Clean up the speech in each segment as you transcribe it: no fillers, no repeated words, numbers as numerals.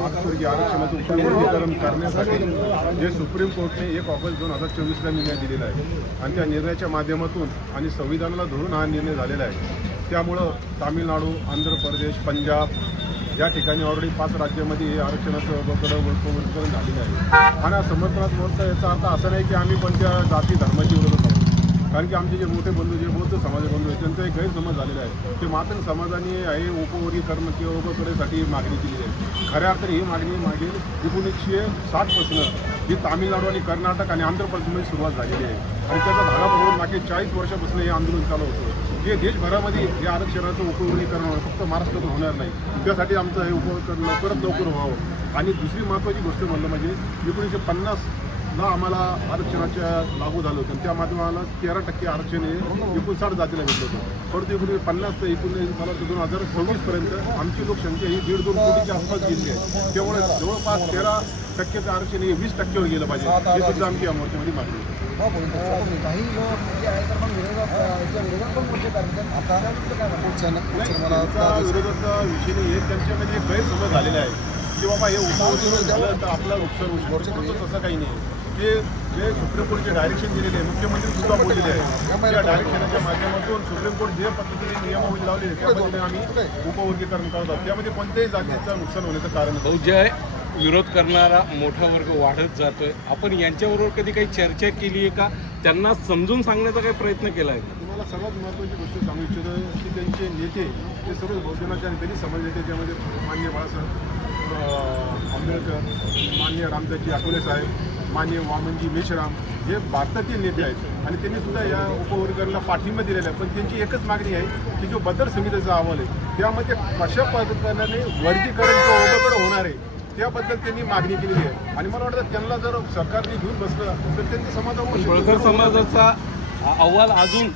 मागासवर्गीय आरक्षणाचं उपवर्गीकरण करण्यासाठी जे सुप्रीम कोर्टने 1 ऑगस्ट 2024ला निर्णय दिलेला आहे आणि त्या निर्णयाच्या माध्यमातून आणि संविधानाला धरून हा निर्णय झालेला आहे. त्यामुळं तामिळनाडू, आंध्र प्रदेश, पंजाब या ठिकाणी ऑलरेडी 5 राज्यामध्ये हे आरक्षणाचं उपवर्गीकरण झालेलं आहे. आणि समर्थनात बोलता याचा अर्थ असा नाही की आम्ही पण त्या जाती धर्माची विरोधात आहोत. कारण की आमचे जे मोठे बंधू जे बौद्ध समाज बंधू आहेत त्यांचा एक गैरसमज झालेला आहे की मातंग समाजाने हे उपवर्गीकरण किंवा उपकरणासाठी मागणी केली आहे. खऱ्या अर्थाने ही मागणी मागील 1960पासून ही तामिळनाडू आणि कर्नाटक आणि आंध्र प्रदेशमध्ये सुरुवात झालेली आहे आणि त्याचा धागा बरोबर मागे 40 वर्षापासून हे आंदोलन चालू होतं. जे देशभरामध्ये हे आरक्षणाचं उपवर्गीकरण फक्त महाराष्ट्रातून होणार नाही, त्यासाठी आमचं हे उपवर्गीकरण लवकर व्हावं. आणि दुसरी महत्त्वाची गोष्ट म्हणलं म्हणजे 1950ला आम्हाला आरक्षणाच्या लागू झालं होतं. त्या माध्यमाला 13% आरक्षण हे 59 जातीला भेटलं होतं. परंतु 1950 ते 2026पर्यंत आमची लोकसंख्या ही 1.5-2 कोटीच्या आसपास गेली आहे. त्यामुळे जवळपास 13%चं आरक्षण हे 20%वर गेलं पाहिजे, हे सुद्धा आमची या मोर्चामध्ये मागणी होती. काही विरोधाचा विषय नाही आहे, त्यांच्यामध्ये एक गैरसमज झालेला आहे की बाबा हे उपवर्गीकरण झालं तर आपला नुकसान होऊ शकतो. तसं काही नाही. ते जे सुप्रीम कोर्टचे डायरेक्शन दिलेले आहे, मुख्यमंत्री सुद्धा बोललेले आहे. त्या डायरेक्शनच्या माध्यमातून सुप्रीम कोर्ट जे पद्धतीने नियमावली लावले त्या पद्धतीने आम्ही उपवर्गीकरण करतो. त्यामध्ये कोणत्याही जातीचं नुकसान होण्याचं कारण बहुजय विरोध करणारा मोठा वर्ग वाढत जातोय. आपण यांच्याबरोबर कधी काही चर्चा केली आहे का? त्यांना समजून सांगण्याचा काही प्रयत्न केला आहे? तुम्हाला सर्वात महत्त्वाची गोष्ट सांगू इच्छितो की त्यांचे नेते ते सर्व बहुजनाचे आणि दलित समाज नेते, त्यामध्ये माननीय बाळासाहेब आंबेडकर, माननीय रामदासजी आठवले साहेब, माननीय वामनजी मेश्राम हे भारतातील नेते आहेत आणि त्यांनी सुद्धा या उपवर्गीकरणाला पाठिंबा दिलेला आहे. पण त्यांची एकच मागणी आहे की जो बदर समितीचा अहवाल आहे त्यामध्ये कशा पद्धतीने वर्गीकरण किंवा उपकरण होणार आहे त्याबद्दल त्यांनी मागणी केलेली आहे. आणि मला वाटतं त्यांना जर सरकारने घेऊन बसलं तर त्यांचं समाजावर बळकर समाजाचा अहवाल अजून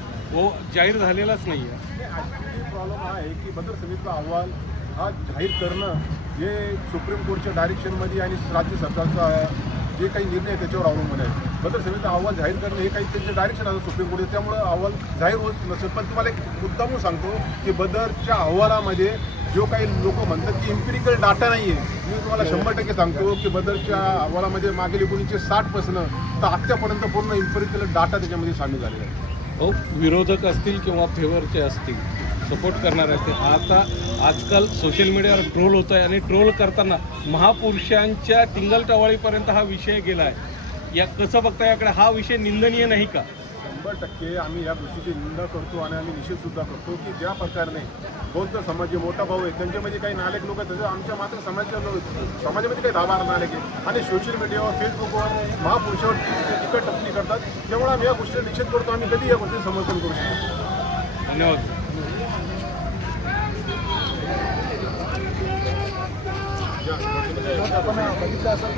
जाहीर झालेलाच नाही आहे. ॲक्च्युली प्रॉब्लेम हा आहे की बदर समितीचा अहवाल हा जाहीर करणं हे सुप्रीम कोर्टच्या डायरेक्शनमध्ये आणि राज्य सरकारचा जे काही निर्णय आहे त्याच्यावर अवलंबून आहे. बदर समितीचा अहवाल जाहीर करणं हे काही त्यांचे डायरेक्शन आहे सुप्रीम कोर्ट, त्यामुळे अहवाल जाहीर होत नसेल. पण तुम्हाला एक मुद्दामून सांगतो की बदरच्या अहवालामध्ये जो काही लोक म्हणतात की इम्पिरिकल डाटा नाही आहे, मी तुम्हाला 100% सांगतो की बदरच्या अहवालामध्ये मागील 1960पासून तर आत्तापर्यंत पूर्ण इम्पिरिकल डाटा त्याच्यामध्ये सामील झालेला आहे. हो, विरोधक असतील किंवा फेवरचे असतील, सपोर्ट करणारे असतील, आता आजकाल सोशल मीडियावर ट्रोल होत आहे आणि ट्रोल करताना महापुरुषांच्या टिंगलटवाळीपर्यंत हा विषय गेला आहे. या कसं बघता याकडे? हा विषय निंदनीय नाही का? 100% आम्ही या गोष्टीची निंदा करतो आणि आम्ही निषेधसुद्धा करतो की ज्या प्रकारे बौद्ध समाज जे मोठा भाऊ आहे त्यांच्यामध्ये काही नालेक लोक आहेत, तसं आमच्या मात्र समाजामध्ये काही 10-12 नालेक आहे आणि सोशल मीडियावर फेसबुकवर महापुरुषावर टीका टिप्पणी करतात. त्यामुळे आम्ही या गोष्टीचा निषेध करतो. आम्ही कधी या गोष्टीचं समर्थन करू शकतो. धन्यवाद. आपण बघितलं असेल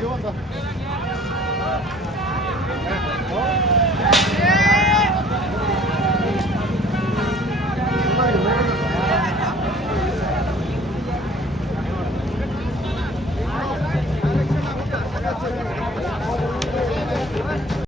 जेवण